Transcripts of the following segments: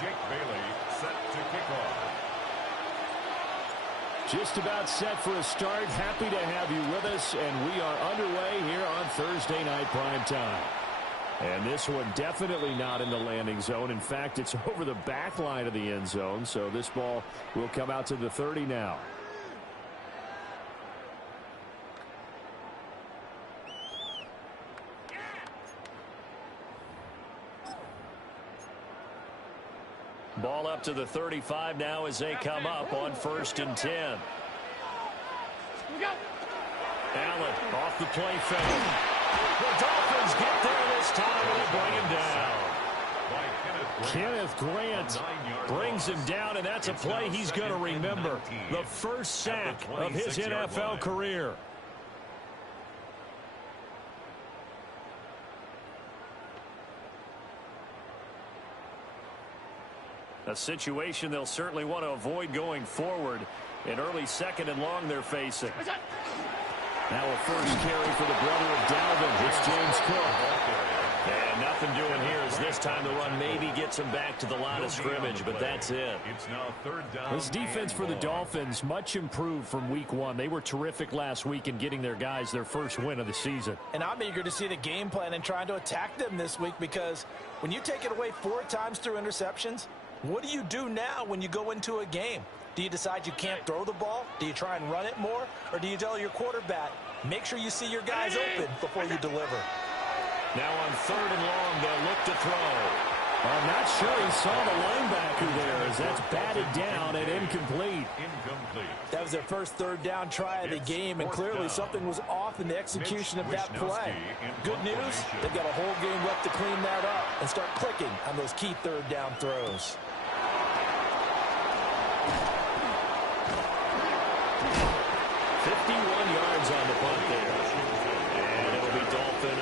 Jake Bailey set to kick off. Just about set for a start. Happy to have you with us, and we are underway here on Thursday Night Prime Time. And this one definitely not in the landing zone. In fact, it's over the back line of the end zone, so this ball will come out to the 30 now. Ball up to the 35 now as they come up on 1st and 10. Allen off the play fake. The Dolphins get there this time and bring him down. Kenneth Grant brings him down, and that's a play he's going to remember. The first sack of his NFL career. A situation they'll certainly want to avoid going forward. An early 2nd and long they're facing. Now a first carry for the brother of Dalvin. It's James Cook. And nothing doing here as this time the run maybe gets him back to the line of scrimmage, but that's it. It's now 3rd down. This defense for the Dolphins much improved from week 1. They were terrific last week in getting their guys their first win of the season. And I'm eager to see the game plan and trying to attack them this week, because when you take it away 4 times through interceptions, what do you do now when you go into a game? Do you decide you can't throw the ball? Do you try and run it more? Or do you tell your quarterback, make sure you see your guys open before you deliver? Now on 3rd and long, they'll look to throw. I'm not sure he saw the linebacker there as that's batted down and incomplete. That was their first 3rd down try of the game, and clearly something was off in the execution of that play. Good news, they've got a whole game left to clean that up and start clicking on those key 3rd down throws. Yards on the punt there. And it'll be Dolphin.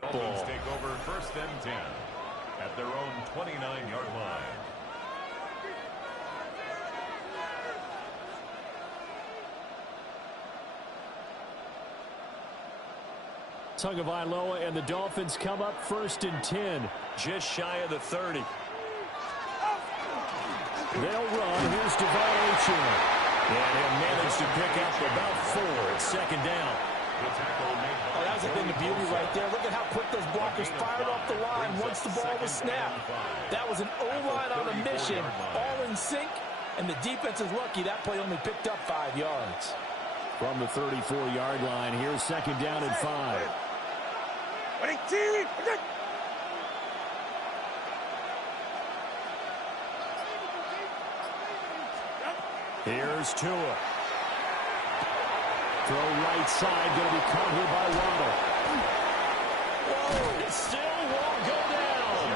Dolphins take over 1st and 10 at their own 29-yard line. Tagovailoa and the Dolphins come up 1st and 10, just shy of the 30. They'll run. Here's Devon. And he'll manage to pick up about 4 at 2nd down. Oh, that was a thing of beauty right there. Look at how quick those blockers fired off the line once the ball was snapped. That was an O-line on a mission, all in sync, and the defense is lucky that play only picked up 5 yards. From the 34-yard line, here's 2nd down and 5. Here's Tua. Throw right side, going to be caught here by Waddle. Whoa, it still won't go down.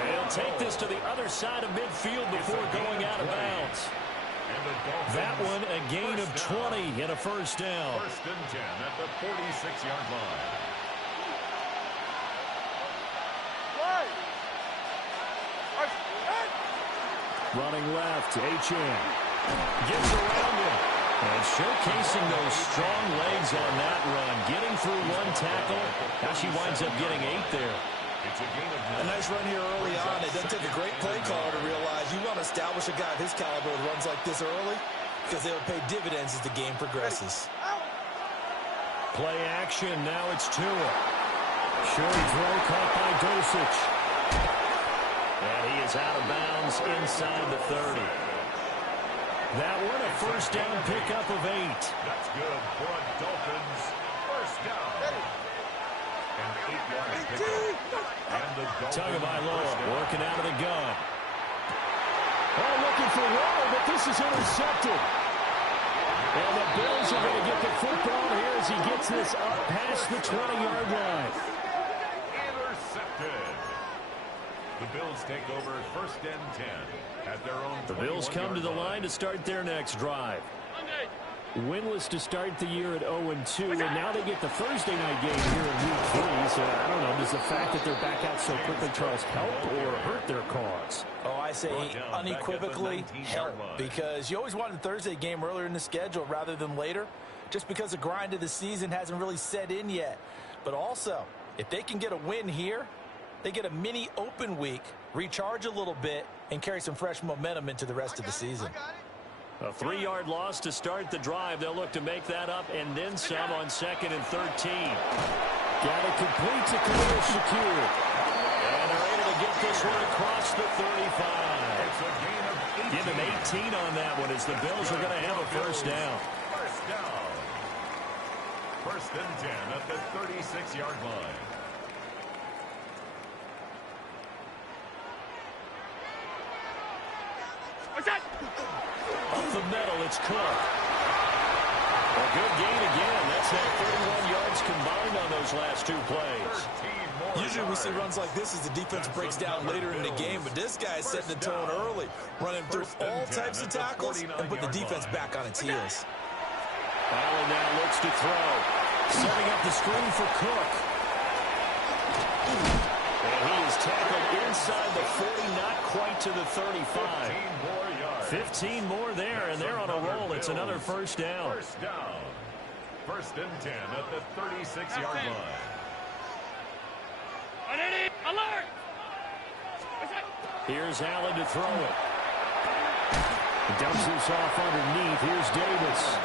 And he'll take this to the other side of midfield before going out of bounds. That one a gain of 20 and a 1st down. 1st and 10 at the 46-yard line. Running left, Achane. Gets around him. And showcasing those strong legs on that run. Getting through 1 tackle. Now she winds up getting 8 there. It's a gain of 9. A nice run here early on. It doesn't take a great play caller to realize you want to establish a guy of his caliber with runs like this early, because they'll pay dividends as the game progresses. Play action. Now it's Tua. Short throw caught by Dulcich. And he is out of bounds inside the 30. That one a 1st down pickup of 8. That's good for a Dolphins 1st down. And 8-yard pickup. Tagovailoa working out of the gun. Oh, looking for Waddle, but this is intercepted. And the Bills are going to get the football here as he gets this up past the 20-yard line. Intercepted. The Bills take over 1st and 10 at their own. The Bills come to the line to start their next drive. Winless to start the year at 0-2, and now they get the Thursday night game here in Week 3. So I don't know, does the fact that they're back out so quickly, Charles, help or hurt their cause? Oh, I say unequivocally help, because you always wanted the Thursday game earlier in the schedule rather than later, just because the grind of the season hasn't really set in yet. But also, if they can get a win here, they get a mini open week, recharge a little bit, and carry some fresh momentum into the rest of the season. A 3-yard loss to start the drive. They'll look to make that up and then some on 2nd and 13. Got it complete to Khalil Shakir. And they're able to get this one across the 35. It's a gain of 18. Give them 18 on that one as the Bills are going to have a first down. First down. 1st and 10 at the 36-yard line. Up the middle, it's Cook. A good gain again. That's now 31 yards combined on those last 2 plays. Usually we see runs like this as the defense breaks down later in the game, but this guy is setting the tone early, running through all types of tackles and put the defense back on its heels. Allen now looks to throw. Setting up the screen for Cook. And he is tackled inside the 40, not quite to the 35. 15 more there, and they're on a roll. It's another first down. First down. 1st and 10 at the 36-yard line. Alert! Here's Allen to throw it. He dumps this off underneath. Here's Davis.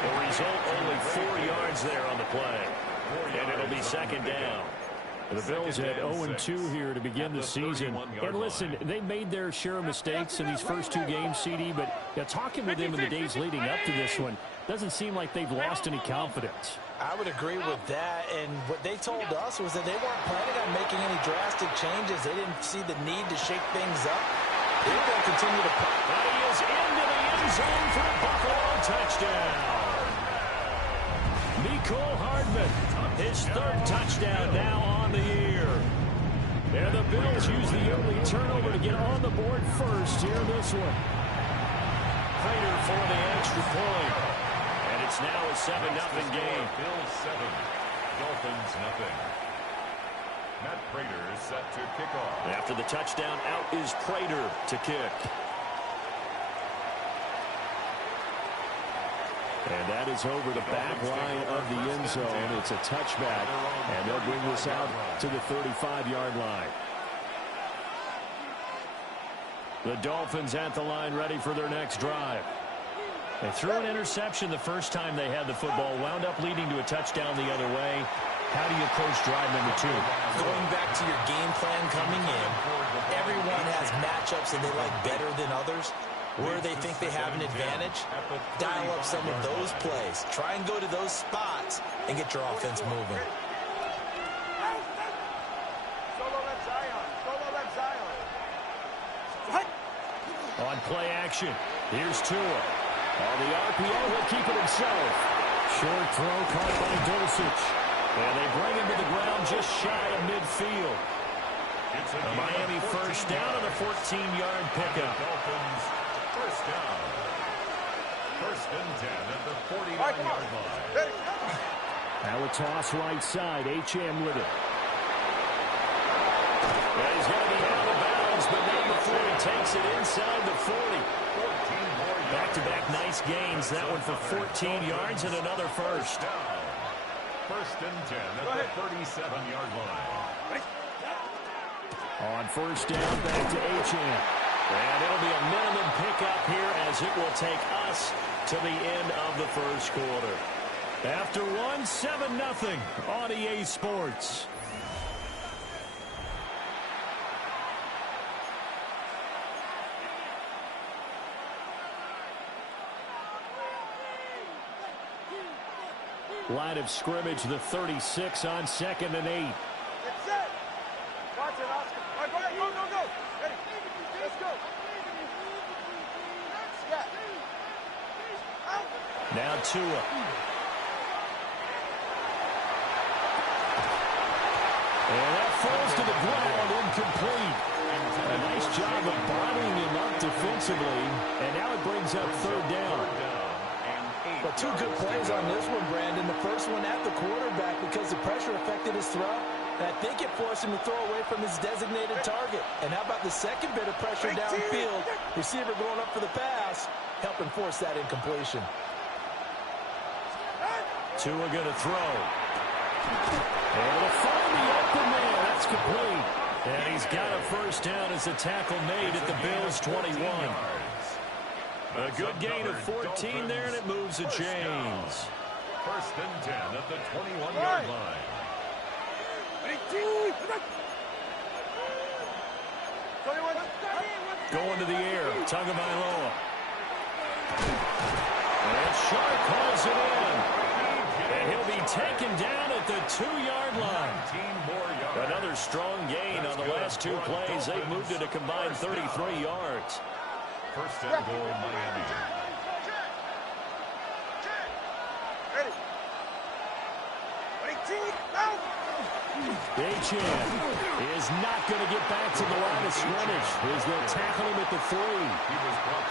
The result, only 4 yards there on the play. And it'll be 2nd down. The Bills had 0-2 here to begin the season. And listen, they made their share of mistakes in these first 2 games, CD, but talking with them in the days leading up to this one, doesn't seem like they've lost any confidence. I would agree with that, and what they told us was that they weren't planning on making any drastic changes. They didn't see the need to shake things up. They were going to continue to play. And he is into the end zone for a Buffalo touchdown. Mecole Hardman, his 3rd touchdown now on the year. And the Bills use the only turnover to get on the board first here in this one. Prater for the extra point. And it's now a 7-0 game. Bills 7, Dolphins nothing. Matt Prater is set to kick off. After the touchdown, out is Prater to kick. And that is over the back line of the end zone. It's a touchback, and they'll bring this out to the 35-yard line. The Dolphins at the line ready for their next drive. They threw an interception the first time they had the football, wound up leading to a touchdown the other way. How do you approach drive number 2? Going back to your game plan coming in, everyone has matchups that they like better than others. Where they think they have an advantage, dial up some of those plays. Try and go to those spots and get your offense moving. On play action, here's Tua. On the RPO, he'll keep it himself. Short throw caught by Dulcich. And they bring him to the ground just shy of midfield. A Miami first down on a 14-yard pickup. Dolphins first down. 1st and 10 at the 49-yard line. Now a toss right side. H.M. with it. Well, he's going to be out of bounds, but not before he takes it inside the 40. Back-to-back nice gains. That one for 14 yards and another first. 1st and 10 at the 37-yard line. On first down, back to H.M. And it'll be a minimum pickup here as it will take us to the end of the first quarter. After 7-0 on EA Sports. Line of scrimmage, the 36 on 2nd and 8. Watch it, Oscar. All right, go, go, go. Ready. Let's go. Yeah. Now Tua. And that falls to the ground, incomplete. defensively, and now it brings up third down. But two good plays on this one, Brandon. The first one at the quarterback because the pressure affected his throw. And I think it forced him to throw away from his designated target. And how about the second bit of pressure downfield? Receiver going up for the pass, helping force that incompletion. Tua going to throw. Able to find the open man. That's complete. And he's got a first down as the tackle made at the Bills' 21. A good gain of 14 there, and it moves the chains. First and 10 at the 21-yard line. Going to the air, Tagovailoa. And Sharp calls it in. And he'll be taken down at the 2-yard line. Another strong gain on the last two plays. They've moved it a combined 33 yards. First and goal, Miami. Achane is not going to get back to the line of scrimmage as they'll tackle him at the 3.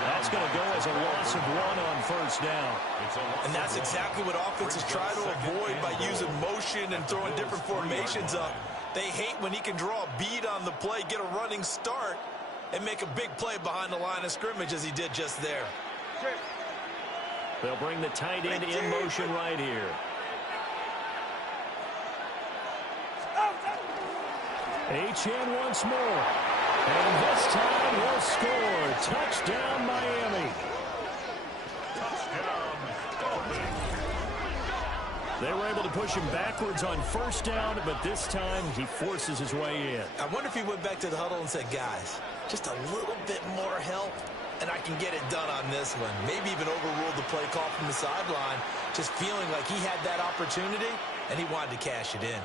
That's going to go as a loss of 1 on first down. And that's exactly what offenses try to avoid by using motion and throwing different formations up. They hate when he can draw a bead on the play, get a running start, and make a big play behind the line of scrimmage as he did just there. They'll bring the tight end in motion right here. Achane once more. And this time he'll score. Touchdown, Miami. They were able to push him backwards on first down, but this time he forces his way in. I wonder if he went back to the huddle and said, guys, just a little bit more help, and I can get it done on this one. Maybe even overruled the play call from the sideline, just feeling like he had that opportunity, and he wanted to cash it in.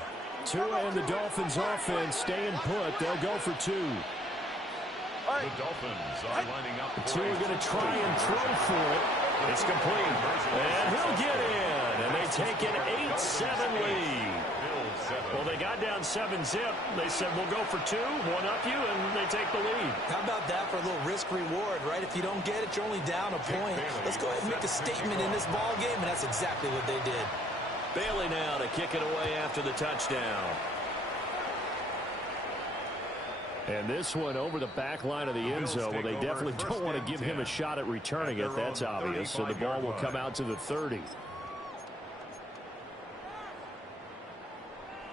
Tua and the Dolphins offense staying put. They'll go for 2. The Dolphins are lining up. Tua going to try and throw for it. It's complete. And he'll get in. And they take an 8-7 lead. Well, they got down 7-zip. They said, we'll go for 2, one up you, and they take the lead. How about that for a little risk-reward, right? If you don't get it, you're only down a point. Let's go ahead and make a statement in this ball game, and that's exactly what they did. Bailey now to kick it away after the touchdown. And this one over the back line of the end zone. Well, they definitely don't want to give him a shot at returning it. That's obvious. So the ball will come out to the 30.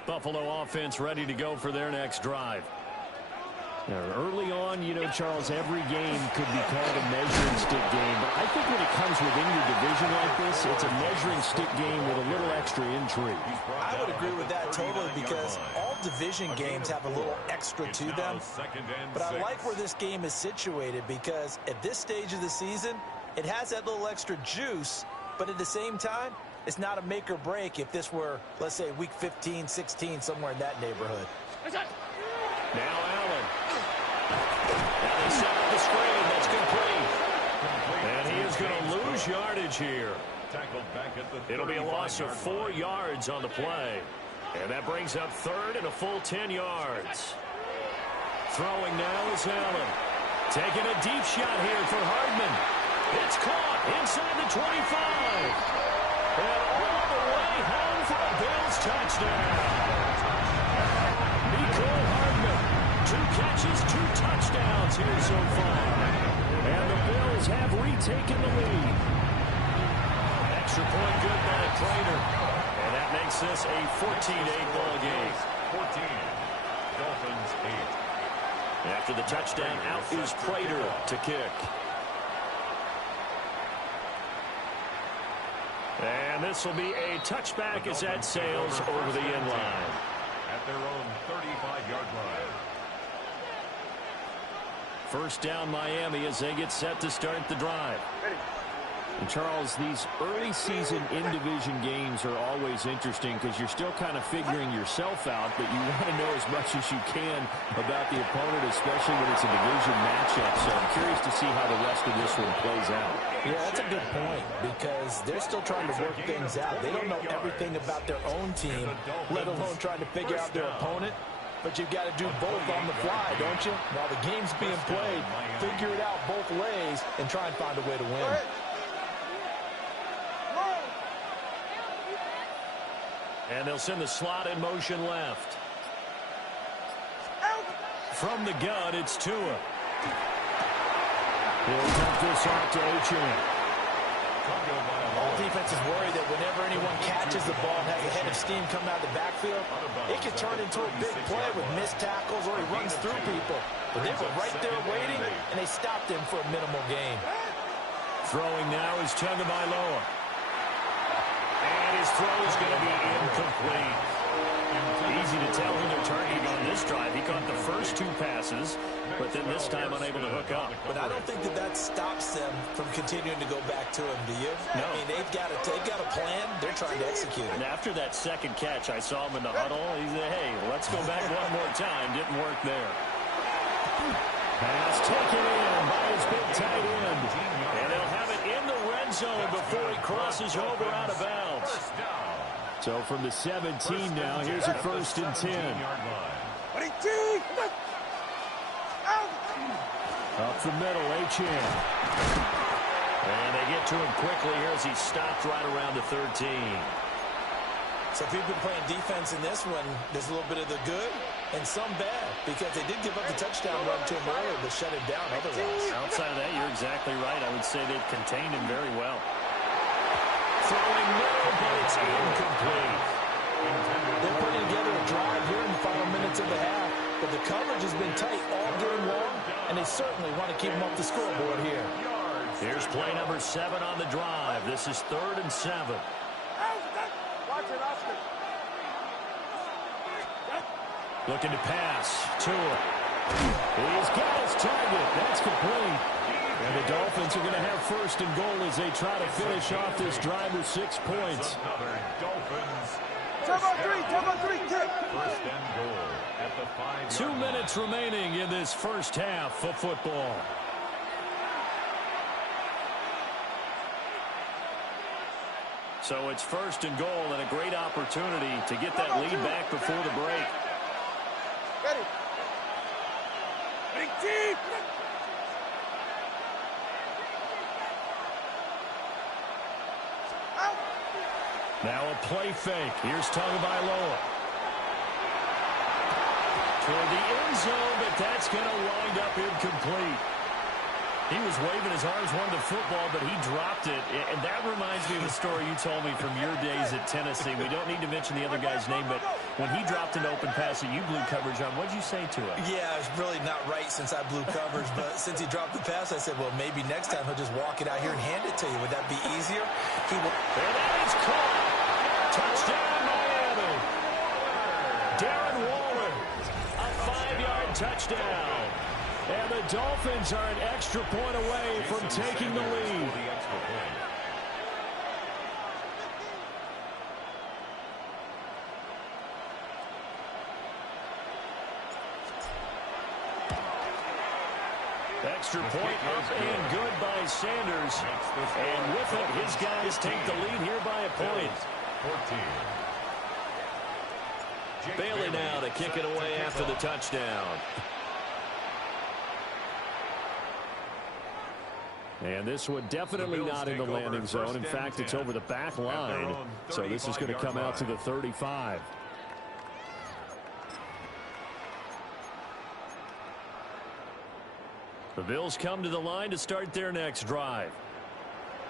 Buffalo offense ready to go for their next drive. Now, early on, you know, Charles, every game could be called a measuring stick game. But I think when it comes within your division like this, it's a measuring stick game with a little extra intrigue. I would agree with that totally because all division games have a little extra to them. But I like where this game is situated because at this stage of the season, it has that little extra juice. But at the same time, it's not a make or break if this were, let's say, week 15, 16, somewhere in that neighborhood. Now Allen. Now they set up the screen. That's complete. And he is going to lose yardage here. It'll be a loss of 4 yards on the play. And that brings up third and a full 10 yards. Throwing now is Allen. Taking a deep shot here for Hardman. It's caught inside the 25. And all the way home for a Bills touchdown. Hardman, 2 catches, 2 touchdowns here so far. And the Bills have retaken the lead. Extra point good by Prater. And that makes this a 14-8 ball game. 14. Dolphins 8. After the touchdown, out is Prater to kick. And this will be a touchback as that sails over the end line. At their own 35-yard line. First down Miami as they get set to start the drive. And Charles, these early season in-division games are always interesting because you're still kind of figuring yourself out, but you want to know as much as you can about the opponent, especially when it's a division matchup. So I'm curious to see how the rest of this one plays out. Yeah, that's a good point because they're still trying to work things out. They don't know everything about their own team, let alone trying to figure out their opponent. But you've got to do both on the fly, don't you? While the game's being played, figure it out both ways and try and find a way to win. And they'll send the slot in motion left. From the gun, it's Tua. He'll dump this off to Achane. All defenses worry that whenever anyone catches the ball and has a head of steam coming out of the backfield, it can turn into a big play with missed tackles or he runs through people. But they were right there waiting, and they stopped him for a minimal gain. Throwing now is Tagovailoa. And his throw is going to be incomplete. Easy to tell who they're targeting on this drive. He caught the first 2 passes, but then this time unable to hook up. But I don't think that stops them from continuing to go back to him, do you? No. I mean, they've got a plan. They're trying to execute it. And after that second catch, I saw him in the huddle. He said, hey, let's go back one more time. Didn't work there. Pass taken in by his big tight end. And they'll have it in the red zone before he crosses over out of bounds. So from the 17 now, here's a 1st and 10. Up the middle, Achane. And they get to him quickly here as he stopped right around the 13. So if you've been playing defense in this one, there's a little bit of the good and some bad, because they did give up the touchdown run to him earlier, but shut him down otherwise. Outside of that, you're exactly right. I would say they've contained him very well. Throwing no, but it's incomplete. They're putting together a drive here in the final minutes of the half, but the coverage has been tight all game long, and they certainly want to keep them off the scoreboard here. Here's play number 7 on the drive. This is 3rd and 7. Looking to pass. Tua. He's got his target. That's complete. And the Dolphins are going to have 1st and goal as they try to finish off this drive with 6 points. 2 minutes remaining in this first half of football. So it's 1st and goal and a great opportunity to get that lead back before the break. Now a play fake. Here's Tagovailoa. Toward the end zone, but that's going to wind up incomplete. He was waving his arms, wanted the football, but he dropped it. And that reminds me of a story you told me from your days at Tennessee. We don't need to mention the other guy's name, but when he dropped an open pass that you blew coverage on, what did you say to him? Yeah, it's really not right since I blew coverage, but since he dropped the pass, I said, well, maybe next time he'll just walk it out here and hand it to you. Would that be easier? And that is caught. Touchdown, Miami. Darren Waller, a 5-yard touchdown. And the Dolphins are an extra point away from taking the lead. Extra point up and good by Sanders. And with it, his guys take the lead here by a point. 14. Bailey now to kick it away after the touchdown. And this one definitely not in the landing zone. In fact, it's over the back line. So this is going to come out to the 35. The Bills come to the line to start their next drive.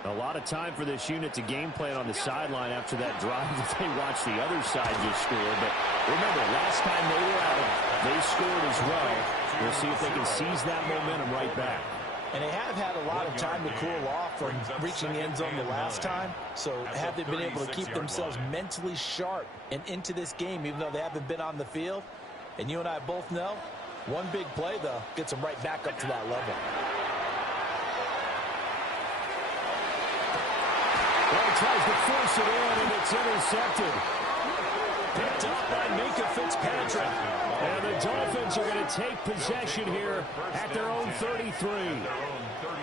A lot of time for this unit to game plan on the sideline after that drive that they watched the other side just score. But remember, last time they were out, they scored as well. We'll see if they can seize that momentum right back. And they have had a lot of time to cool off from reaching the end zone the last time. So have they been able to keep themselves mentally sharp and into this game, even though they haven't been on the field? And you and I both know, one big play, though, gets them right back up to that level. Well, he tries to force it in, and it's intercepted. Picked up by Minkah Fitzpatrick. And the Dolphins are going to take possession here at their own 33.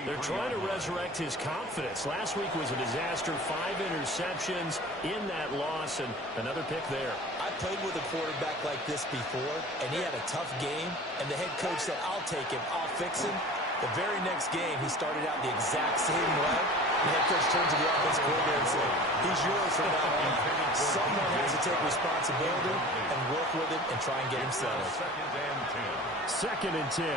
They're trying to resurrect his confidence. Last week was a disaster. 5 interceptions in that loss, and another pick there. I played with a quarterback like this before, and he had a tough game, and the head coach said, I'll take him, I'll fix him. The very next game, he started out the exact same way. The head coach turned to the offense coordinator and said, he's yours from now on. Someone has to take responsibility and work with him and try and get him settled. Second and 10.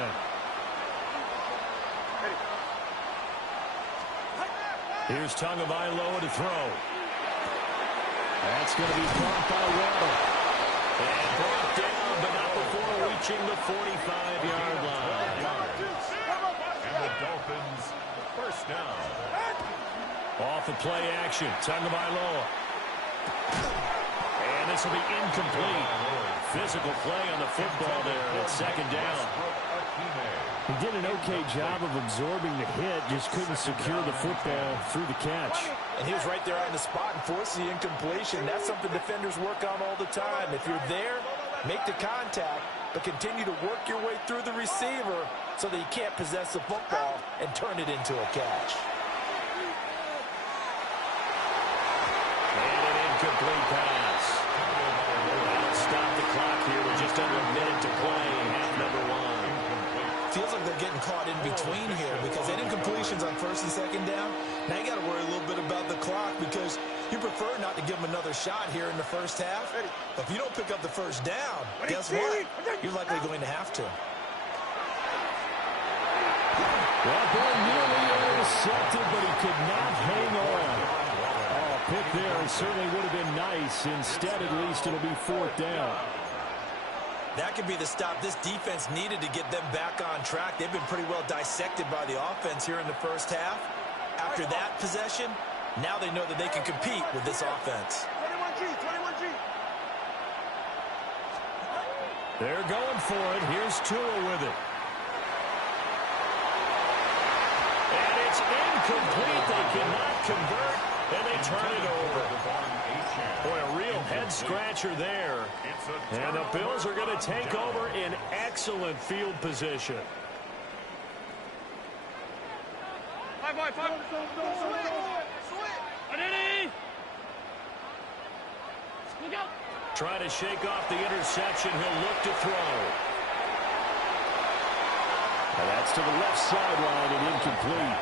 Here's Tagovailoa to throw. That's going to be caught by Waddle. And brought down, but not before reaching the 45-yard line. And the Dolphins, first down. Off of play action, Tagovailoa. And this will be incomplete. Physical play on the football there at second down. He did an okay job of absorbing the hit, just couldn't secure the football through the catch. And he was right there on the spot and forced the incompletion. That's something defenders work on all the time. If you're there, make the contact, but continue to work your way through the receiver so that you can't possess the football and turn it into a catch. And an incomplete pass. That'll stop the clock here with just under a minute to play in half number one. Feels like they're getting caught in between here because they did incompletions on first and second down. Now you got to worry a little bit about the clock because you prefer not to give them another shot here in the first half. But if you don't pick up the first down, guess what? You're likely going to have to. Well, ball nearly intercepted, but he could not hang on. Oh, pick there certainly would have been nice. Instead, at least it'll be fourth down. That could be the stop this defense needed to get them back on track. They've been pretty well dissected by the offense here in the first half. After that possession, now they know that they can compete with this offense. 21G. They're going for it. Here's Tua with it. And it's incomplete. They cannot convert, and they turn it over. Boy, a real head-scratcher there. And the Bills are going to take over in excellent field position. 5. Trying to shake off the interception. He'll look to throw. And that's to the left sideline and incomplete.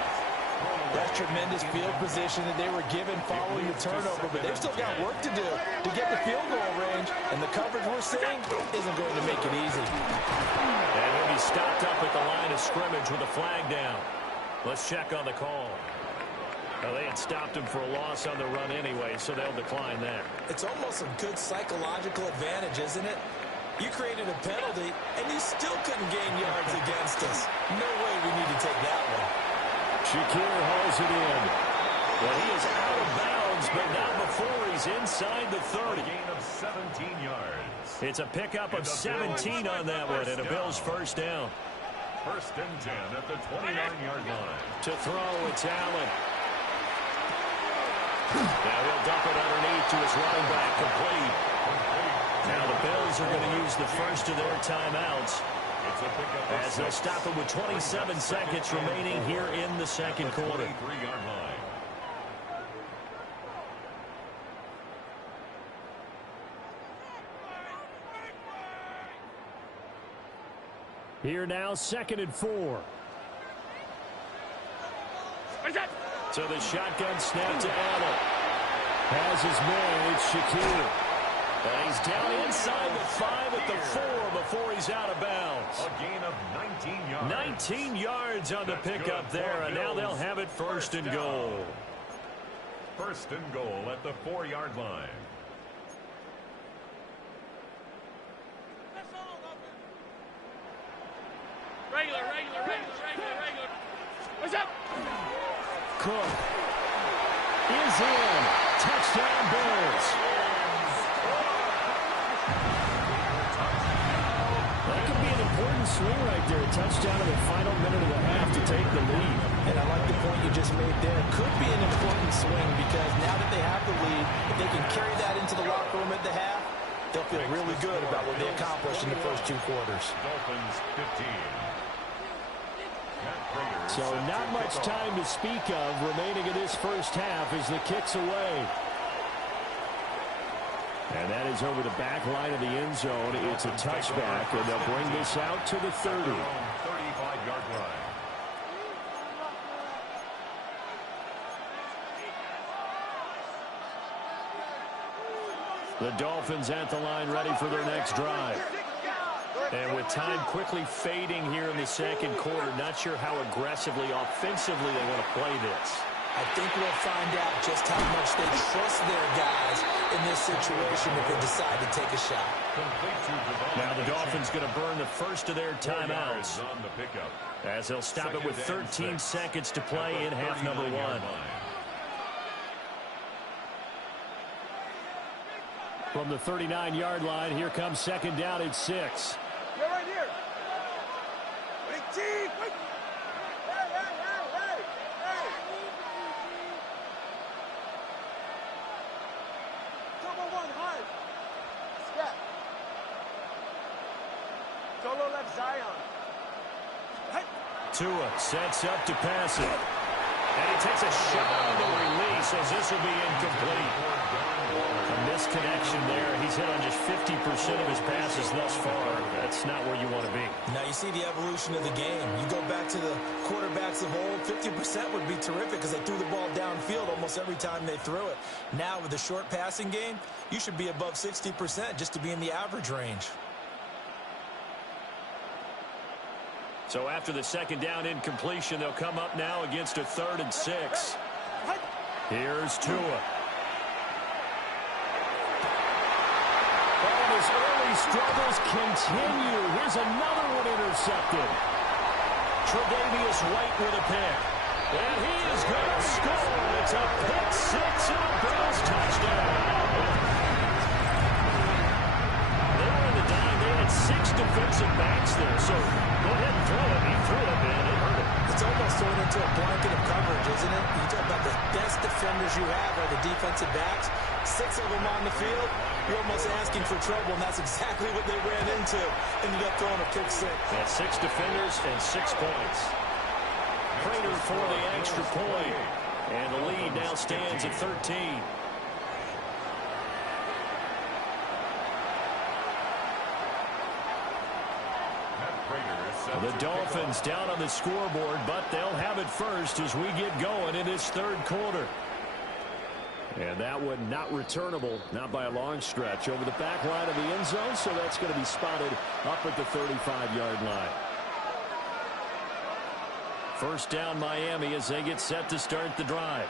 That's tremendous field position that they were given following the turnover, but they've still got work to do to get the field goal range, and the coverage we're seeing isn't going to make it easy. And he'll be stopped up at the line of scrimmage with a flag down. Let's check on the call. Well, they had stopped him for a loss on the run anyway, so they'll decline that. It's almost a good psychological advantage, isn't it? You created a penalty, and you still couldn't gain yards against us. No way we need to take that one. Shakir hauls it in. Well, he is out of bounds, but not before he's inside the 30. A gain of 17 yards. It's a pickup of 17 on that one, and a Bills first down. First and 10 at the 29-yard line. To throw, it's Allen. Now he'll dump it underneath to his running back, complete. Now the Bills are going to use the first of their timeouts as they'll stop it with 27 seconds remaining here in the second quarter. 23-yard line. Here now, 2nd and 4. So the shotgun snap to Allen. Has his man, it's Shakir. And he's down inside the 5 at the 4 before he's out of bounds. A gain of 19 yards. 19 yards on the pickup there, and now they'll have it first and goal. First and goal at the 4-yard line. Regular. What's up? Cook is in. Touchdown, Bills. That could be an important swing right there. A touchdown in the final minute of the half to take the lead. And I like the point you just made there. Could be an important swing because now that they have the lead, if they can carry that into the locker room at the half, they'll feel really good about what they accomplished in the first 2 quarters. Dolphins 15. So not much time to speak of remaining in this first half as the kick's away. And that is over the back line of the end zone. It's a touchback, and they'll bring this out to the 30. 35-yard line. The Dolphins at the line, ready for their next drive. And with time quickly fading here in the second quarter, not sure how aggressively, offensively they want to play this. I think we'll find out just how much they trust their guys in this situation if they decide to take a shot. Now the Dolphins going to burn the first of their timeouts as they'll stop it with 13 seconds to play in half number 1. From the 39-yard line, here comes second down at 6. You're right here. Wait, Chief. Wait. Hey. Double one, high. Step. Solo left Zion. Hey. Tua sets up to pass it. And he takes a shot on the release as this will be incomplete. A misconnection there. He's hit on just 50% of his passes thus far. That's not where you want to be. Now you see the evolution of the game. You go back to the quarterbacks of old, 50% would be terrific because they threw the ball downfield almost every time they threw it. Now with the short passing game, you should be above 60% just to be in the average range. So after the second down incompletion, they'll come up now against a 3rd and 6. Here's Tua. And his early struggles continue. Here's another one intercepted. Tre'Davious White with a pick. And he is going to score. It's a pick 6 and a Bills touchdown. They were in the dime. They had 6 defensive backs there. So go ahead and throw it. He threw it, man. It hurt him. It's almost thrown into a blanket of coverage, isn't it? You talk about the best defenders you have are the defensive backs. 6 of them on the field. You're almost asking for trouble, and that's exactly what they ran into. Ended up throwing a pick 6. Yeah, 6 defenders and 6 points. Prater for the extra point. And the lead now stands at 13. The Dolphins down on the scoreboard, but they'll have it first as we get going in this third quarter. And that one not returnable, not by a long stretch, over the back line of the end zone, so that's going to be spotted up at the 35-yard line. First down Miami as they get set to start the drive.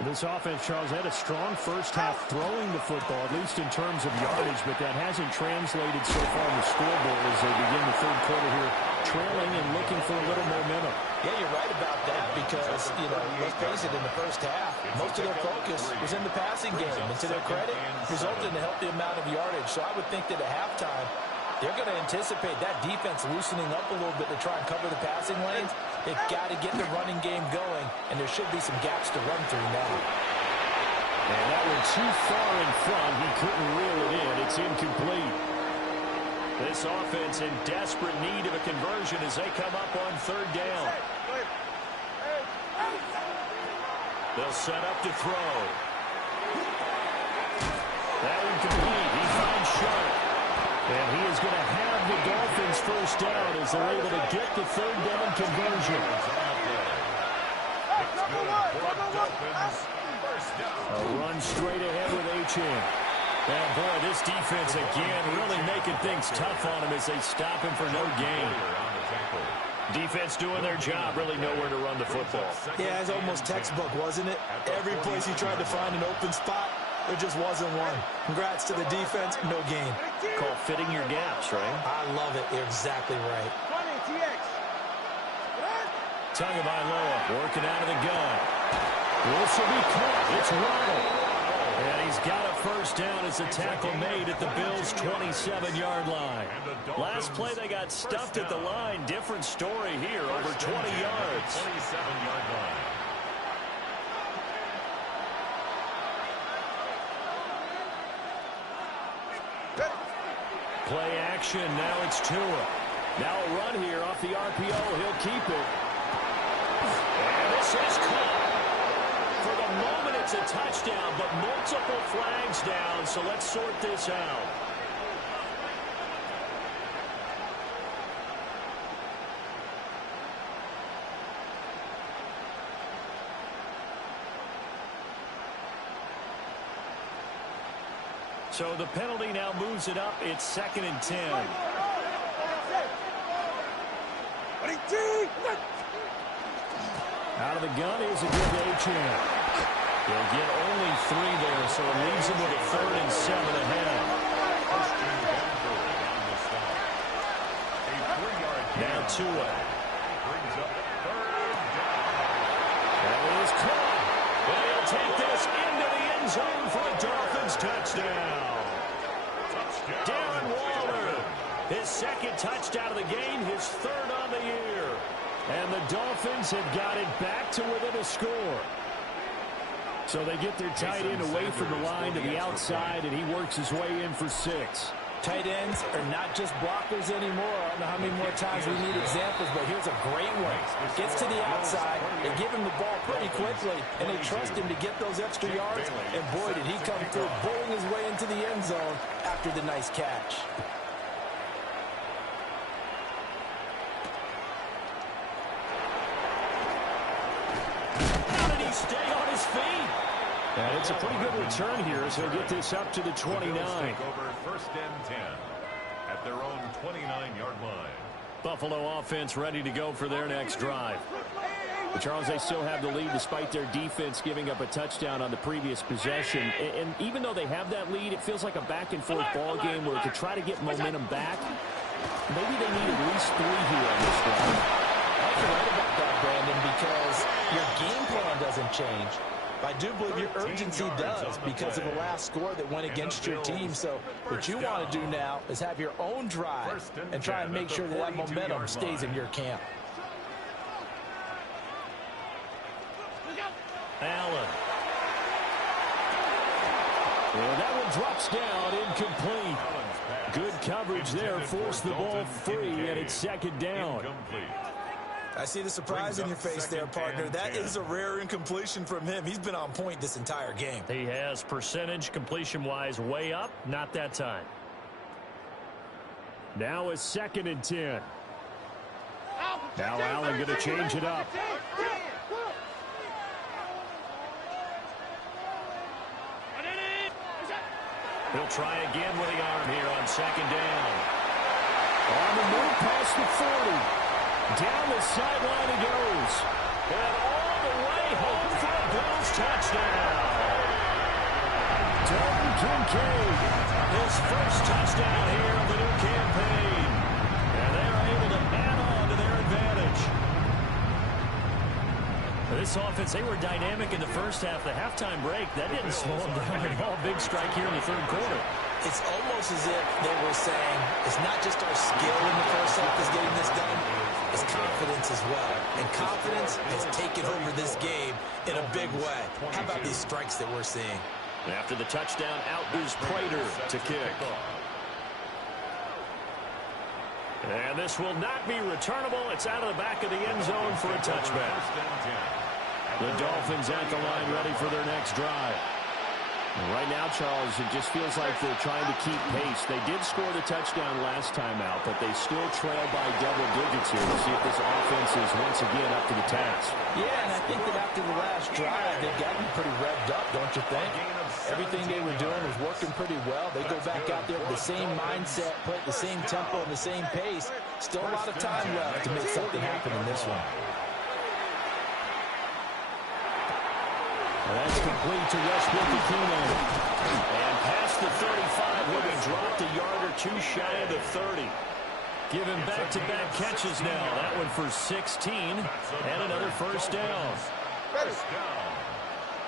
This offense, Charles, had a strong first half throwing the football, at least in terms of yardage, but that hasn't translated so far on the scoreboard as they begin the third quarter here, trailing and looking for a little momentum. Yeah, you're right about that because, let's face it, in the first half, most of their focus was in the passing game. And to their credit, resulted in a healthy amount of yardage. So I would think that at halftime, they're going to anticipate that defense loosening up a little bit to try and cover the passing lanes. They've got to get the running game going, and there should be some gaps to run through now. And that one too far in front. He couldn't reel it in. It's incomplete. This offense in desperate need of a conversion as they come up on third down. They'll set up to throw. That one complete. He finds Sharp. And he is going to have the Dolphins first down as they're able to get the third down conversion. A run straight ahead with Achane. And boy, this defense again really making things tough on him as they stop him for no gain. Defense doing their job, really nowhere to run the football. Yeah, it's almost textbook, wasn't it? Every place he tried to find an open spot, there just wasn't one. Congrats to the defense, no gain. Called fitting your gaps, right? I love it. You're exactly right. Tagovailoa working out of the gun. This will be caught. It's Ronald. And he's got a first down as a tackle made at the Bills' 27-yard line. Last play they got stuffed at the line. Different story here, over 20 yards. 27-yard line. Play action. Now it's Tua. Now a run here off the RPO. He'll keep it. And this is caught. For the moment, it It's a touchdown, but multiple flags down, so let's sort this out. So the penalty now moves it up. It's 2nd and 10. Out of the gun is a good A-Chan. He'll get only 3 there, so it leaves him with a 3rd and 7 ahead. Now Tua. That is caught. And he'll take this into the end zone for a Dolphins touchdown. Darren Waller, his 2nd touchdown of the game, his 3rd on the year. And the Dolphins have got it back to within a score. So they get their tight end away from the line to the outside, and he works his way in for 6. Tight ends are not just blockers anymore. I don't know how many more times we need examples, but here's a great one. Gets to the outside, they give him the ball pretty quickly, and they trust him to get those extra yards. And boy, did he come through, bowling his way into the end zone after the nice catch. How did he stay on his feet? And it's a pretty good return here as he'll get this up to the 29. Over 1st and 10 at their own 29-yard line. Buffalo offense ready to go for their next drive. But Charles, they still have the lead despite their defense giving up a touchdown on the previous possession. And even though they have that lead, it feels like a back-and-forth ball game where to try to get momentum back, maybe they need at least 3 here on this drive. You're right about that, Brandon, because your game plan doesn't change. I do believe your urgency does because of the last score that went against your team. So what you want to do now is have your own drive and try and make sure that that momentum stays in your camp. Allen. Well, that one drops down, incomplete. Good coverage there, forced the ball free, and it's 2nd down. I see the surprise in your face there, partner. That is a rare incompletion from him. He's been on point this entire game. He has percentage completion-wise way up. Not that time. Now it's 2nd and 10. Now Allen going to change it up. He'll try again with the arm here on 2nd down. On the move past the 40. Down the sideline he goes. And all the way home for a Bills touchdown. Dalton Kincaid. His first touchdown here of the new campaign. And they're able to add on to their advantage. This offense, they were dynamic in the first half. The halftime break, that didn't slow them down at all. Big strike here in the 3rd quarter. It's almost as if they were saying, it's not just our skill in the first half that's getting this done, it's confidence as well. And confidence has taken over this game in a big way. How about these strikes that we're seeing? After the touchdown, out is Prater to kick. And this will not be returnable. It's out of the back of the end zone for a touchback. The Dolphins at the line ready for their next drive. Right now, Charles, it just feels like they're trying to keep pace. They did score the touchdown last time out, but they still trail by double digits here. We'll see if this offense is once again up to the task. Yeah, and I think that after the last drive, they've gotten pretty revved up, don't you think? Everything they were doing was working pretty well. They go back out there with the same mindset, play at the same tempo and the same pace. Still a lot of time left to make something happen in this one. That's complete to Westbrook-Ikhine. And past the 35, will be dropped a yard or 2 shy of the 30. Giving back-to-back catches now. That one for 16 and another first down. First down.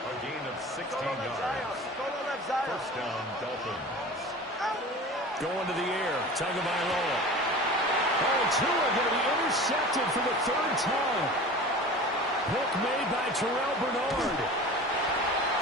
A gain of 16 yards. First down, Dolphins. Going to the air. Tagovailoa. Oh, Tua going to be intercepted for the 3rd time. Pick made by Terrell Bernard.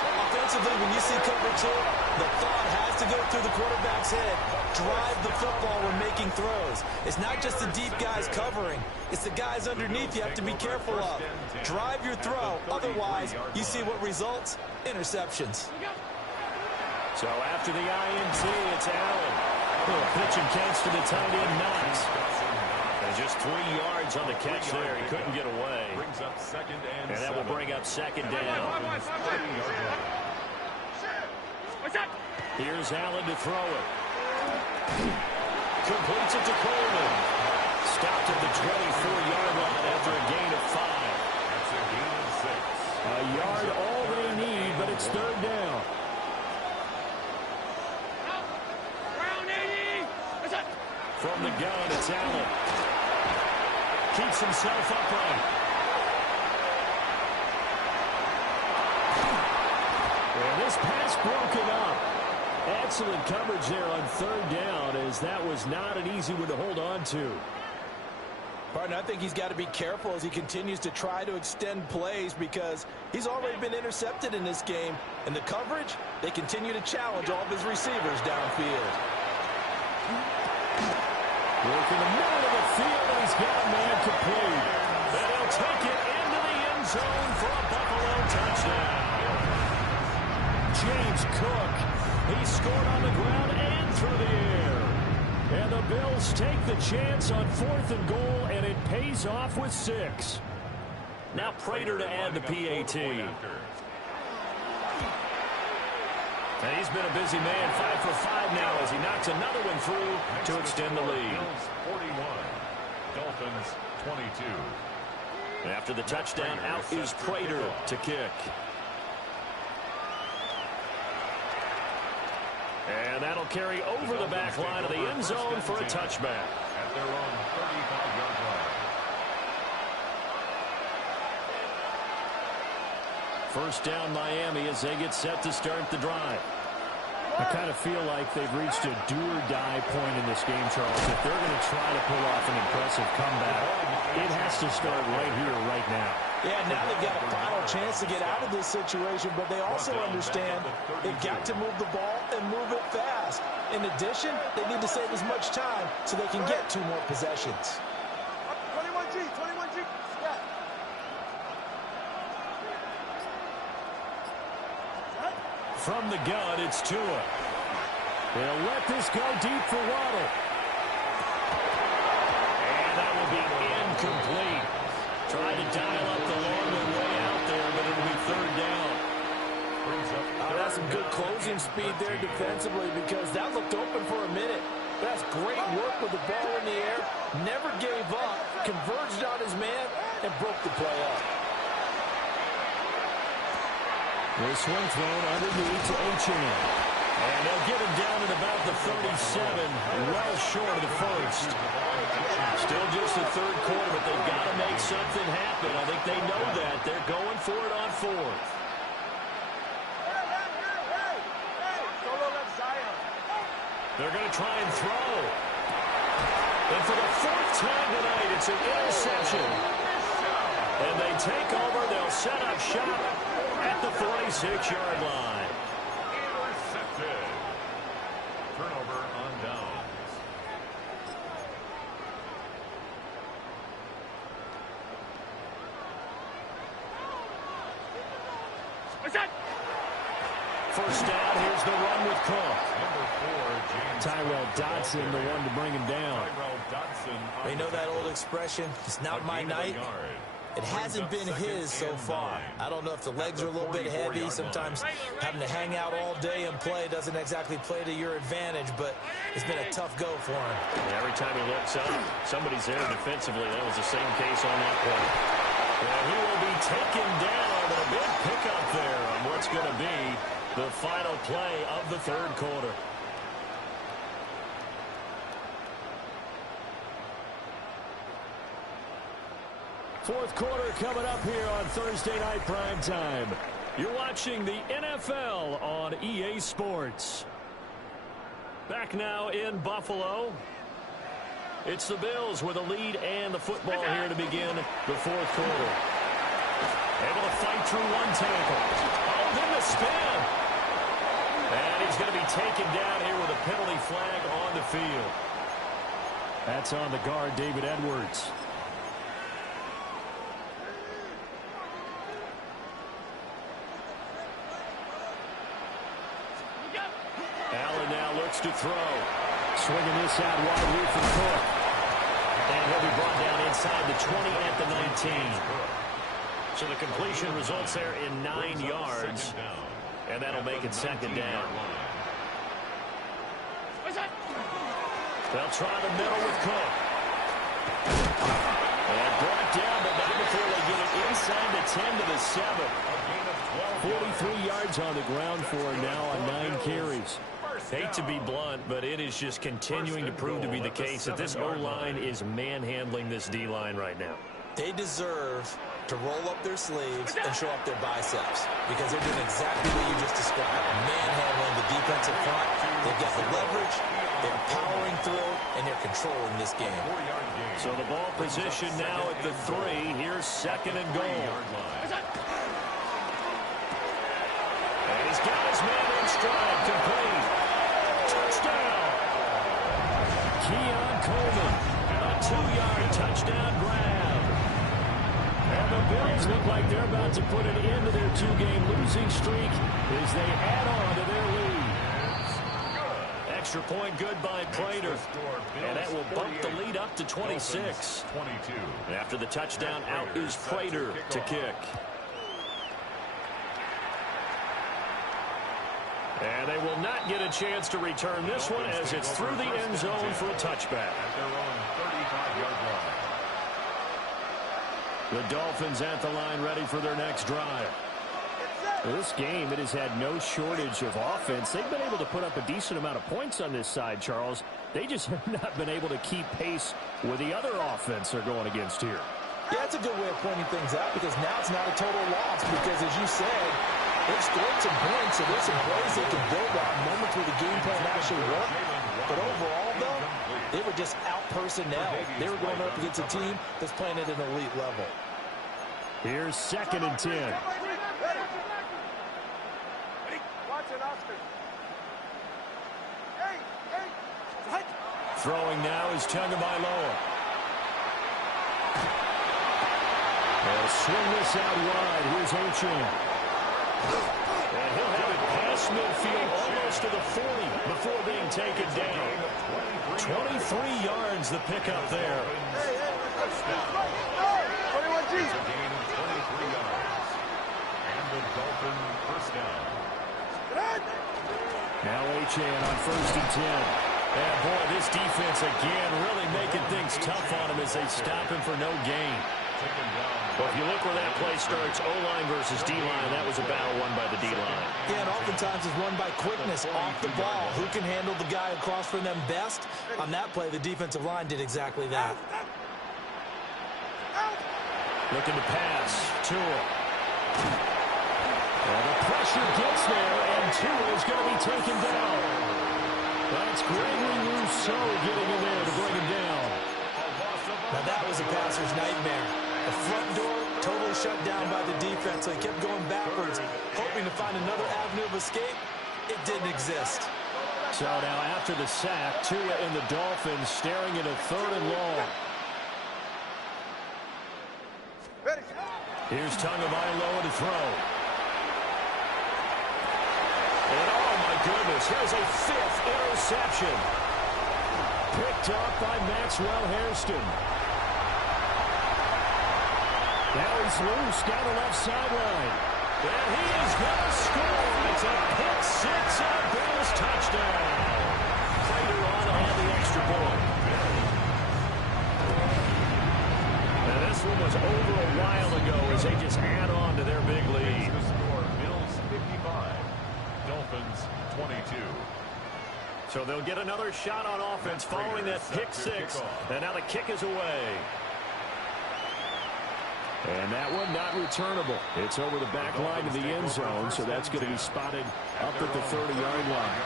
Offensively, when you see cover two, the thought has to go through the quarterback's head. Drive the football when making throws. It's not just the deep guys covering. It's the guys underneath you have to be careful of. Drive your throw. Otherwise, you see what results? Interceptions. So after the INT, it's Allen. Little pitch and catch to the tight end, Knox. And just 3 yards on the catch there. He couldn't get away. And that will bring up second down. Here's Allen to throw it. Completes it to Coleman. Stopped at the 24-yard line after a gain of 5. That's a gain of 6. A yard all they need, but it's third down. From the gun, it's Allen. Keeps himself upright. And this pass broken up. Excellent coverage there on third down, as that was not an easy one to hold on to. Partner, I think he's got to be careful as he continues to try to extend plays because he's already been intercepted in this game. And the coverage, they continue to challenge all of his receivers downfield. Working the middle of the field, and he's got a man complete. And he'll take it into the end zone for a Buffalo touchdown. James Cook, he scored on the ground and through the air. And the Bills take the chance on 4th and goal, and it pays off with 6. Now Prater to add the PAT. And he's been a busy man, 5 for 5 now as he knocks another one through to extend the lead. Bills 41, Dolphins 22. And after the touchdown, out is Prater to kick. And that'll carry over the back line of the end zone for a touchback. At their own 35-yard line. First down Miami as they get set to start the drive. I kind of feel like they've reached a do-or-die point in this game, Charles. If they're going to try to pull off an impressive comeback, it has to start right here, right now. Yeah, now they've got a final chance to get out of this situation, but they also understand they've got to move the ball and move it fast. In addition, they need to save as much time so they can get 2 more possessions. 21G, 21G. Yeah. From the gun, it's Tua. They'll let this go deep for Waddle. And that will be incomplete. Tried to dial up the long one way out there, but it'll be third down. That's some good closing speed there defensively because that looked open for a minute. That's great work with the ball in the air. Never gave up, converged on his man, and broke the play up. This one thrown underneath to H&M. And they'll get him down at about the 37, well short of the first. Still just the third quarter, but they've got to make something happen. I think they know that. They're going for it on 4th. They're going to try and throw. And for the 4th time tonight, it's an interception. And they take over. They'll set up shop at the 46-yard line. Intercepted. Turnover on downs. First down, here's the run with Cook. Number 4, James Tyrell Dodson, the one to bring him down. Tyrell Dodson. You know that old expression, it's not my night? It hasn't been his so far. I don't know if the legs are a little bit heavy. Sometimes having to hang out all day and play doesn't exactly play to your advantage, but it's been a tough go for him. Yeah, every time he looks up, somebody's there defensively. That was the same case on that play. Well, he will be taken down, but a big pickup there on what's going to be the final play of the third quarter. Fourth quarter coming up here on Thursday Night Prime Time. You're watching the NFL on EA Sports. Back now in Buffalo. It's the Bills with a lead and the football here to begin the fourth quarter. Able to fight through one tackle. Oh, then the spin. And he's going to be taken down here with a penalty flag on the field. That's on the guard, David Edwards. Allen now looks to throw. Swinging this out wide here for Cook. And he'll be brought down inside the 20 at the 19. So the completion results there in 9 yards. And that'll make it second down. They'll try the middle with Cook. And brought down, but not before they get it inside the 10 to the 7. 43 yards on the ground for now on 9 carries. Hate to be blunt, but it is just continuing to prove to be the case that this O-line is manhandling this D-line right now. They deserve to roll up their sleeves and show up their biceps because they're doing exactly what you just described, manhandling the defensive front. They've got the leverage, they're powering through, and they're controlling this game. So the ball position now at the 3. Here's second and goal. And he's got his man in stride, complete. Touchdown. Keon Coleman. A 2-yard touchdown grab. And the Bills look like they're about to put an end to their 2-game losing streak as they add on to their lead. Extra point good by Prater. And that will bump the lead up to 26. After the touchdown, out is Prater to kick. And they will not get a chance to return this one as it's through the end zone for a touchback. At their own 35-yard line. The Dolphins at the line ready for their next drive. Well, this game, it has had no shortage of offense. They've been able to put up a decent amount of points on this side, Charles. They just have not been able to keep pace with the other offense they're going against here. Yeah, that's a good way of pointing things out because now it's not a total loss because, as you said, they've scored some points, so there's some plays they can build on, moments where the game plan actually worked. But overall, though, they were just out-personnel. They were going up against a team that's playing at an elite level. Here's second and 10. Throwing now is Tagovailoa. They'll swing this out wide. Here's Ochan. And he'll have it past midfield almost to the 40 before being taken down. 23 yards the pickup there. It's a gain of 23 yards. And the Dolphin first down. Now Ochan on first and 10. And boy, this defense again really making things tough on him as they stop him for no gain. Well, if you look where that play starts, O-line versus D-line, that was a battle won by the D-line. Yeah, and oftentimes it's won by quickness off the ball. Who can handle the guy across from them best? On that play, the defensive line did exactly that. Looking to pass. Tua. Well, the pressure gets there, and Tua is going to be taken down. That's Gregory Rousseau getting in there to bring him down. Now that was a passer's nightmare. The front door totally shut down by the defense, so he kept going backwards, hoping to find another avenue of escape. It didn't exist. So now after the sack, Tua and the Dolphins staring at a third and long. Here's Tagovailoa to throw. And oh my goodness, here's a 5th interception. Picked off by Maxwell Hairston. Now he's loose down the left sideline. And he is going to score. It's a pick six and a Bills touchdown. Prater on to have the extra point. Now this one was over a while ago as they just add on to their big lead. The score, Bills 55, Dolphins 22. So they'll get another shot on offense following that pick six. And now the kick is away. And that one not returnable. It's over the back line of the end zone, so that's going to be spotted up at the 30-yard line.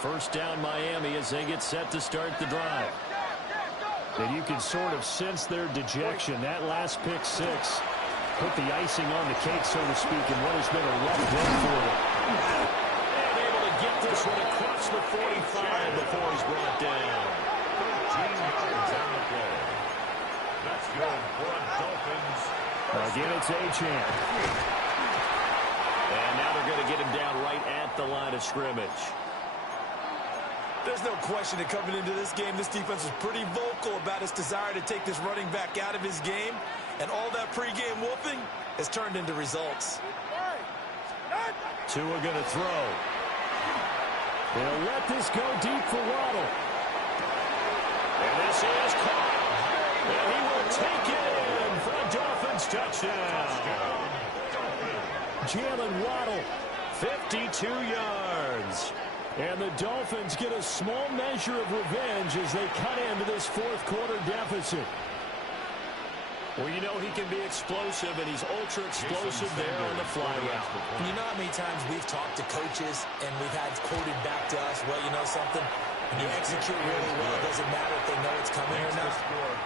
First down Miami as they get set to start the drive. And you can sort of sense their dejection. That last pick six put the icing on the cake, so to speak, in what has been a rough day for them. And able to get this one across the 45 before he's brought down. 13 yards on the play. That's good for a Dolphins. Again, it's Achane. And now they're going to get him down right at the line of scrimmage. There's no question that coming into this game, this defense was pretty vocal about its desire to take this running back out of his game. And all that pregame whooping has turned into results. Tua going to throw. They'll let this go deep for Waddle. And this is caught. And he will take it in for a Dolphins touchdown. Jalen Waddle. 52 yards. And the Dolphins get a small measure of revenge as they cut into this fourth quarter deficit. Well, you know he can be explosive, and he's ultra explosive there on the fly route. You know how many times we've talked to coaches and we've had quoted back to us, well, you know something? When you execute really well, it doesn't matter if they know it's coming or not.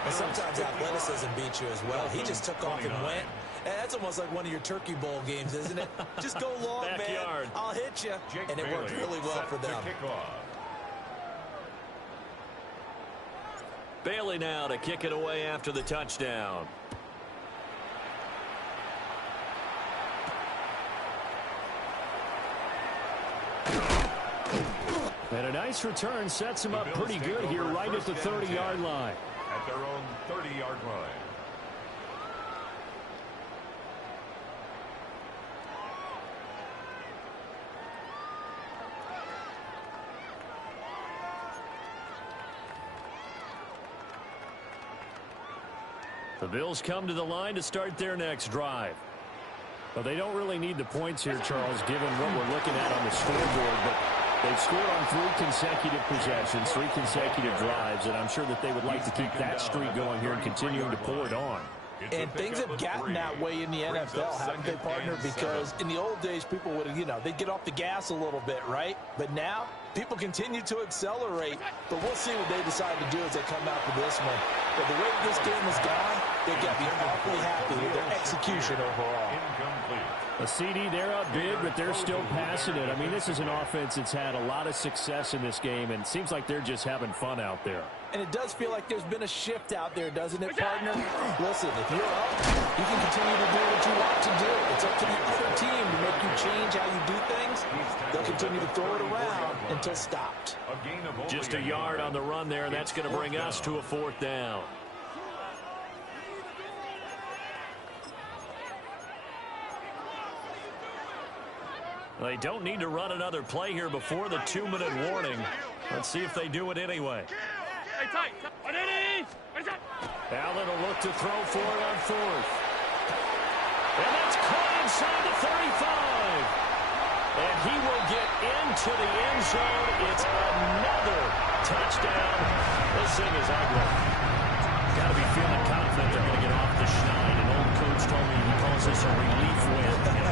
And sometimes athleticism beats you as well. He just took off and went. And that's almost like one of your Turkey Bowl games, isn't it? Just go long, Backyard. man. I'll hit you. And it worked really well for them. Bailey now to kick it away after the touchdown. And a nice return sets him up pretty good here right at the 30-yard line. At their own 30-yard line. The Bills come to the line to start their next drive. Well, they don't really need the points here, Charles, given what we're looking at on the scoreboard, but they've scored on 3 consecutive possessions, 3 consecutive drives, and I'm sure that they would like to keep that streak going here and continuing to pull it on. And things have gotten that way in the NFL, haven't they, partner? Because in the old days, people would, they'd get off the gas a little bit, right? But now, people continue to accelerate. But we'll see what they decide to do as they come out for this one. But the way this game has gone, they've got to be awfully happy with their execution overall. A CD, they're up big, but they're still passing it. I mean, this is an offense that's had a lot of success in this game, and it seems like they're just having fun out there. And it does feel like there's been a shift out there, doesn't it, partner? Listen, if you're up, you can continue to do what you want to do. It's up to the other team to make you change how you do things. They'll continue to throw it around until stopped. Just a yard on the run there, and that's going to bring us to a 4th down. They don't need to run another play here before the 2-minute warning. Let's see if they do it anyway. Allen will look to throw for it on 4th. And that's caught inside the 35. And he will get into the end zone. It's another touchdown. This thing is ugly. Got to be feeling confident they're going to get off the schneid. An old coach told me he calls this a relief win. And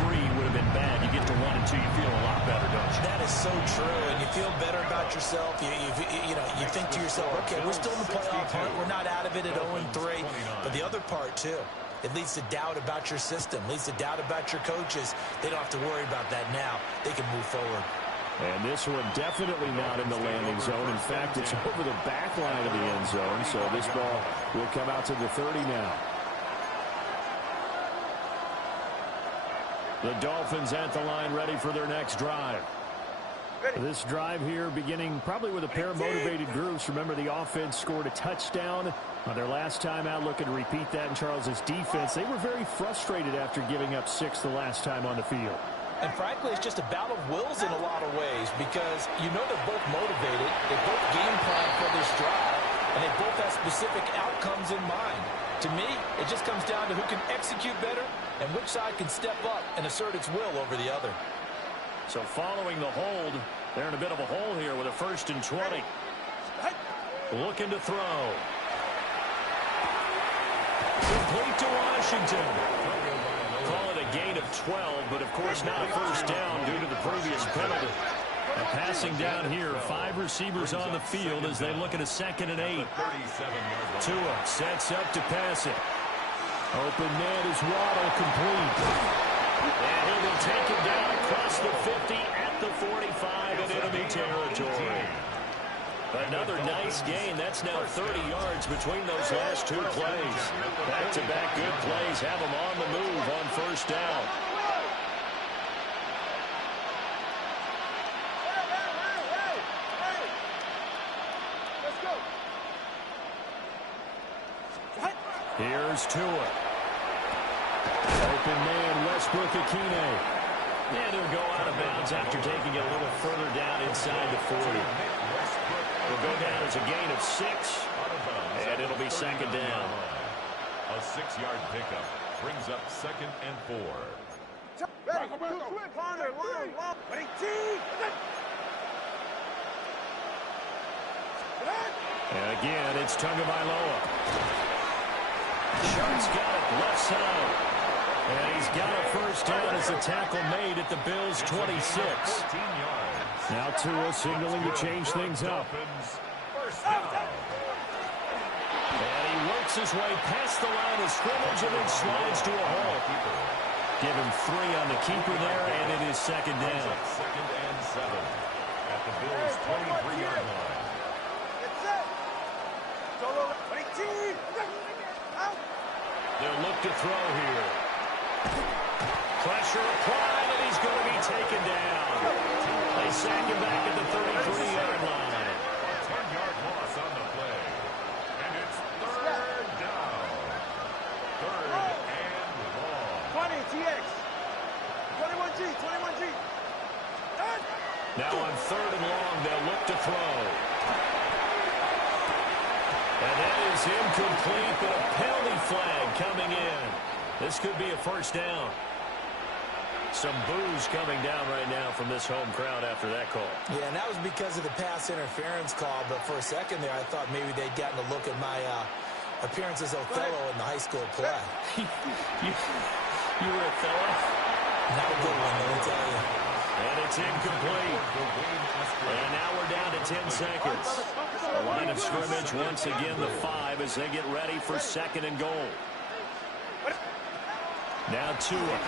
0-3 would have been bad. You get to 1 and 2, you feel a lot better, don't you? That is so true, and you feel better about yourself. You think to yourself, okay, we're still in the playoff hunt. We're not out of it at 0-3. But the other part, too, it leads to doubt about your system, leads to doubt about your coaches. They don't have to worry about that now. They can move forward. And this one definitely not in the landing zone. In fact, it's over the back line of the end zone, so this ball will come out to the 30 now. The Dolphins at the line ready for their next drive. This drive here beginning probably with a pair of motivated groups. Remember, the offense scored a touchdown on their last time out. Looking to repeat that in Charles's defense. They were very frustrated after giving up 6 the last time on the field. And frankly, it's just a battle of wills in a lot of ways because they're both motivated. They both game plan for this drive, and they both have specific outcomes in mind. To me, it just comes down to who can execute better and which side can step up and assert its will over the other. So following the hold, they're in a bit of a hole here with a 1st and 20. Looking to throw. Complete to Washington. Call it a gain of 12, but of course not a 1st down due to the previous penalty. And passing down here, 5 receivers on the field as they look at a 2nd and 8. Tua sets up to pass it. Open man is Waddle, complete. And he'll be taken down across the 50 at the 45 in enemy territory. Another nice gain. That's now 30 yards between those last 2 plays. Back-to-back good plays have them on the move on 1st down. Here's Tua. Open man, Westbrook-Ikine. And he'll go out of bounds after taking it a little further down inside the 40. Will go down as a gain of 6, and it'll be 2nd down. A 6-yard pickup brings up 2nd and 4. And again, it's Tagovailoa. Sharp's got it left side. And he's got a 1st down as the tackle made at the Bills' 26. Now Tua signaling to change things up. And he works his way past the line of scrimmage and then slides to a hole. Give him 3 on the keeper there, and it is 2nd down. 2nd and 7 at the Bills' 23-yard line. They'll look to throw here. Pressure applied, and he's going to be taken down. They sack him back at the 33-yard line. A 10-yard loss on the play. And it's 3rd down. 3rd and long. 20, TX. 21G. Now on 3rd and long, they'll look to throw. And that is incomplete, but a penalty flag coming in. This could be a 1st down. Some boos coming down right now from this home crowd after that call. Yeah, and that was because of the pass interference call. But for a second there, I thought maybe they'd gotten a look at my appearance as Othello in the high school play. you were Othello? Not a good one, let me tell you. And it's incomplete. And now we're down to 10 seconds. A line of scrimmage once again, the 5 as they get ready for 2nd and goal. Now Tua.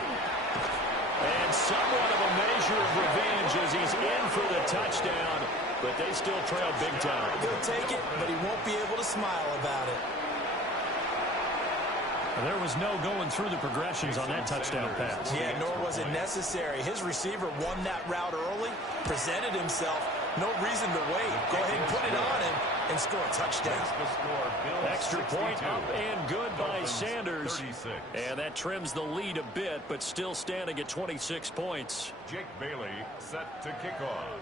And somewhat of a measure of revenge as he's in for the touchdown, but they still trail big time. He'll take it, but he won't be able to smile about it. There was no going through the progressions on that touchdown pass. Yeah, nor was it necessary. His receiver won that route early, presented himself. No reason to wait. Go ahead and put it on him and score a touchdown. Extra point up and good by Sanders. And that trims the lead a bit, but still standing at 26 points. Jake Bailey set to kick off.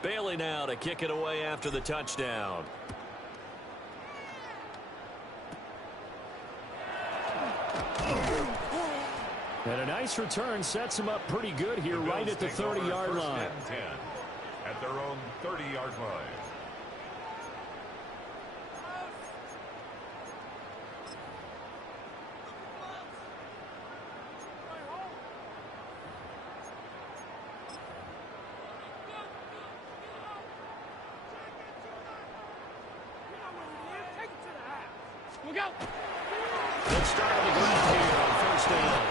Bailey now to kick it away after the touchdown. And a nice return sets him up pretty good here right at the 30-yard line. At their own 30-yard line. Good start of the drive here on 1st down.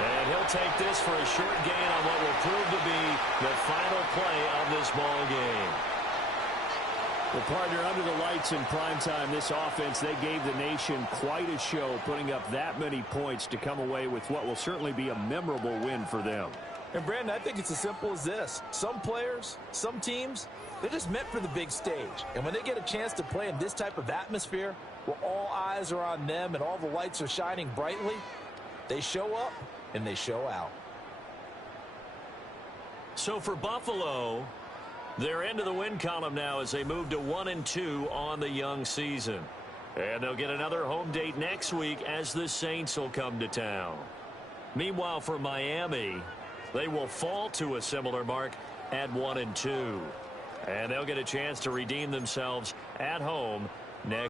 And he'll take this for a short gain on what will prove to be the final play of this ball game. Well, partner, under the lights in primetime, this offense, they gave the nation quite a show, putting up that many points to come away with what will certainly be a memorable win for them. And, Brandon, I think it's as simple as this. Some players, some teams, they're just meant for the big stage. And when they get a chance to play in this type of atmosphere, where all eyes are on them and all the lights are shining brightly, they show up and they show out. So for Buffalo, they're into the win column now as they move to 1-2 on the young season. And they'll get another home date next week as the Saints will come to town. Meanwhile, for Miami, they will fall to a similar mark at 1-2. And they'll get a chance to redeem themselves at home next